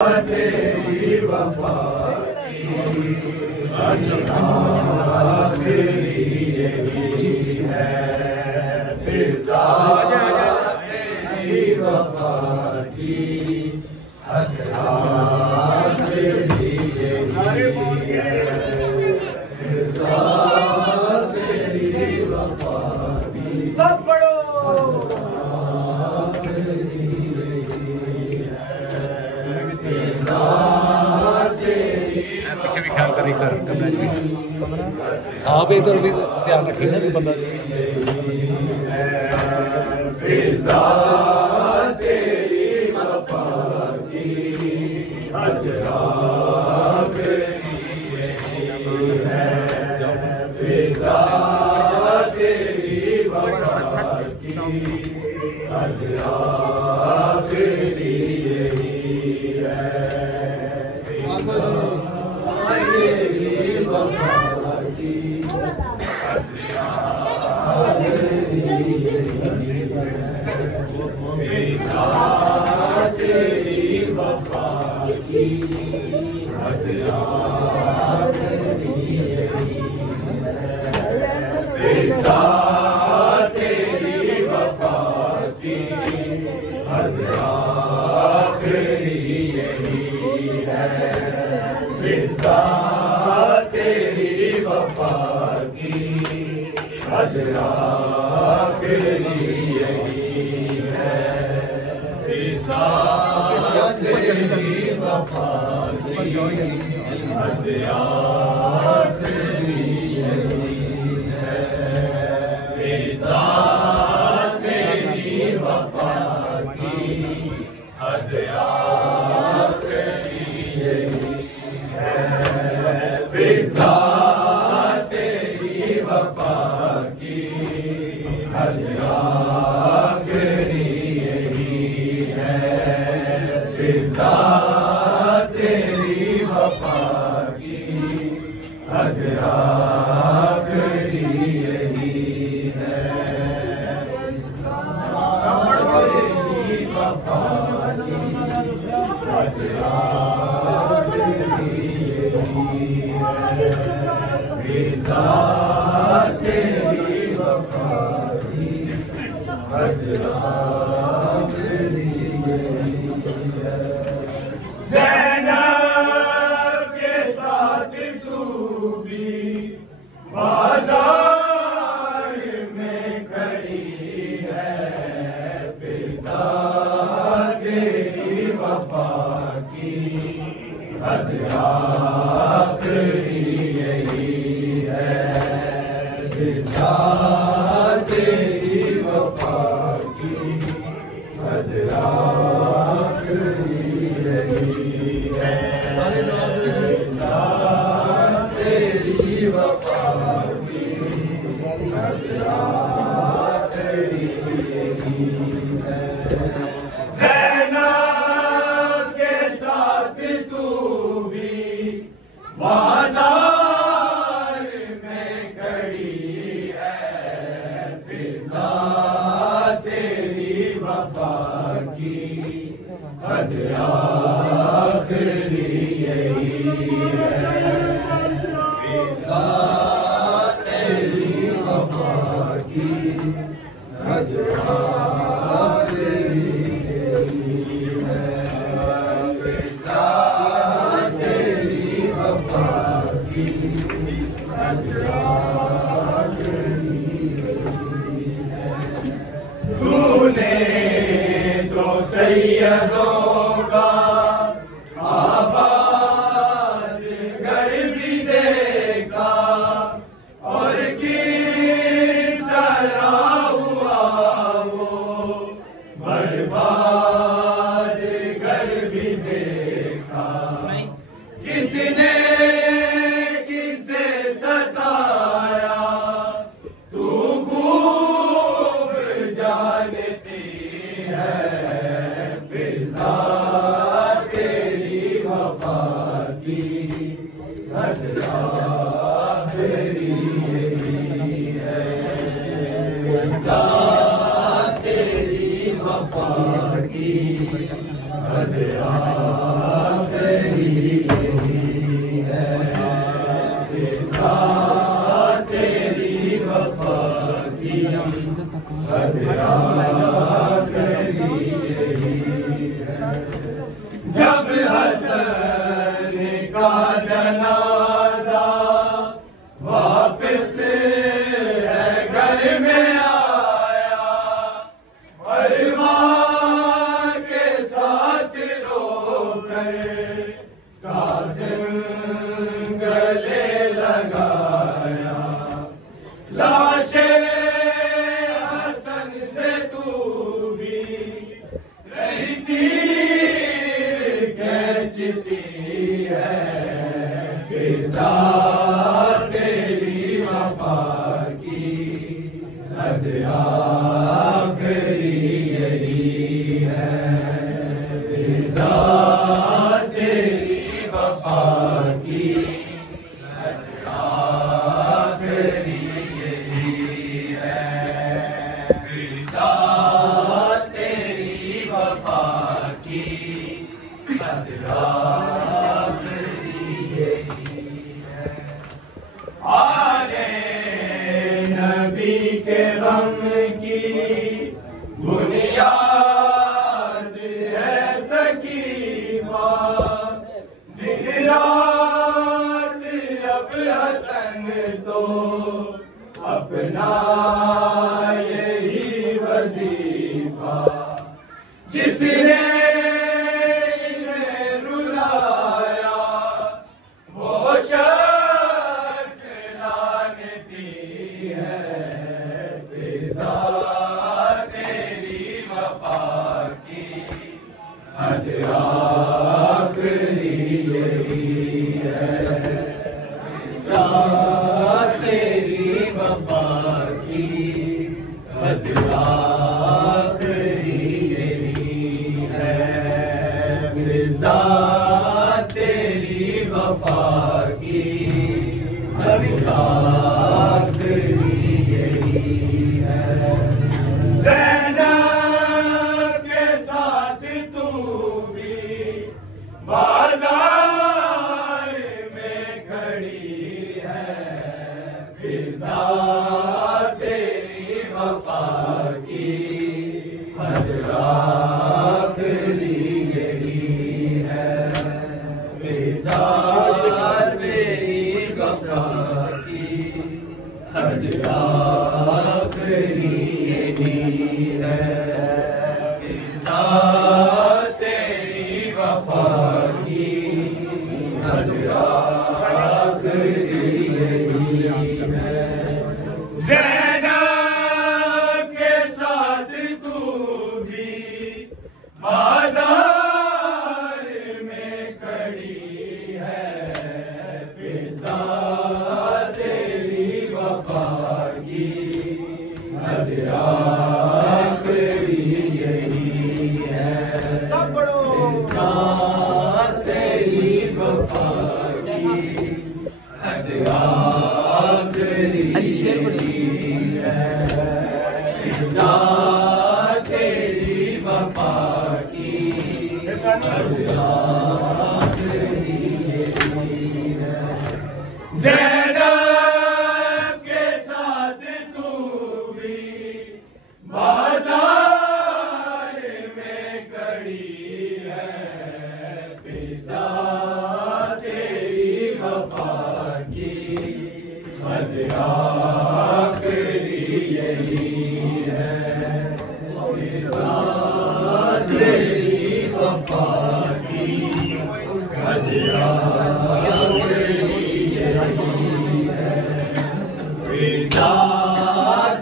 तेरी वफा तेरी है फिजा तेरी वफा की हकरा तेरी है फिजा तेरी वफा की सब पढ़ो पीछे भी ख्याल करें कर आप इधर भी ध्यान रखें ना बंदा फिजा तेरी वफा की हजरा है फिजा तेरी वफा की हजरा तेरी है तेरी वफा की हजरा फिजा तेरी वफा की हजरा तेरी है फिजा तेरी वफा की हजरा तेरी है फिजा तेरी वफा की हजरा तेरी है फिजा तेरी वफा की हजरा तेरी है फिजा तेरी वफा की हजरा तेरी है फिजा तेरी वफा की हजरा तेरी है तेरी वफा की हजरा फिजा तेरी वफा की हजरा तेरी है ज़ैनब के साथ तू भी बाजार में खड़ी है फिजा तेरी वफा की हजरा तेरी है फिजा तेरी वफा की हजरा तेरी है फिजा तेरी वफा की हजरा तेरी है ज़ैनब के साथ तू भी बाजार में खड़ी है फिजा तेरी वफा की हजरा तेरी है फिजा तेरी वफा की हजरा तेरी है फिजा तेरी वफा की हजरा तूने तो सैयदों का आबाद घर भी देखा और किस तरह हुआ वो बर्बाद घर भी देखा किसने किसे सताया तू खूब जानती है फिजा तेरी वफा की हजरा तेरी है फिजा तेरी वफा की हजरा जब हसन का जनाजा वापस है घर में आया, परिवार के साथ रोकर कासिम गले लगाया। लाशे हसन से तू भी रही तीर खींचती है, फिजा तेरी वफा की हद आखिरी यही है, फिजा तेरी वफा की हद आखिरी यही है, फिजा तेरी वफा की हद आखिरी यही है। आले नबी के गम की बुनियाद है सकीमा, दिन रात अब हसन तो अपना यही वजीफा, जिसने इन्हें रुलाया वो शख्स लानती है, फिजा तेरी वफा की हद आखिरी यही है, फिजा तेरी वफा की हद आखिरी यही है, फिजा तेरी वफा की हद आखिरी यही है। ज़ैनब के साथ तू भी बाजार में खड़ी है, फिजा तेरी वफा की हद आखिरी यही है, फिजा तेरी वफा की हद आखिरी यही है, फिजा तेरी वफा की हद आखिरी यही है। ज़ैनब के साथ तू भी बाजार में खड़ी है, फिजा तेरी वफा की हद आखिरी यही है, फिजा तेरी वफा की हद आखिरी यही है, फिजा तेरी वफा की हद आखिरी यही है। ज़ैनब के साथ तू भी बाजार में खड़ी है, फिजा तेरी वफा की हद आखिरी यही है, फिजा तेरी वफा की हद आखिरी यही है, फिजा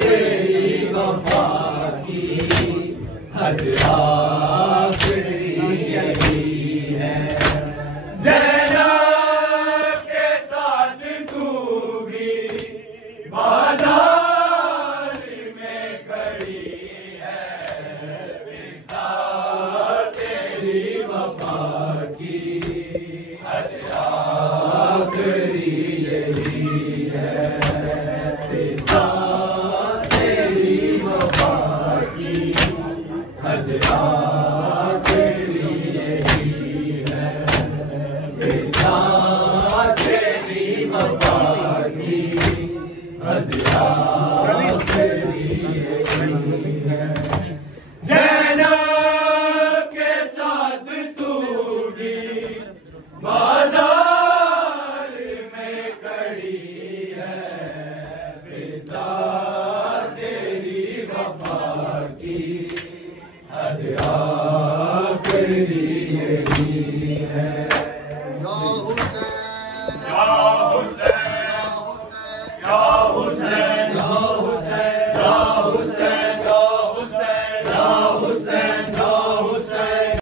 तेरी वफा की हद आखिरी यही है। ज़ैनब के साथ तू भी बाजार में खड़ी है, फिजा तेरी वफा की हद आखिरी यही है, फिजा तेरी वफा की हद आखिरी यही है, फिजा तेरी वफा की हद आखिरी यही है। ज़ैनब के साथ तू या हुसैन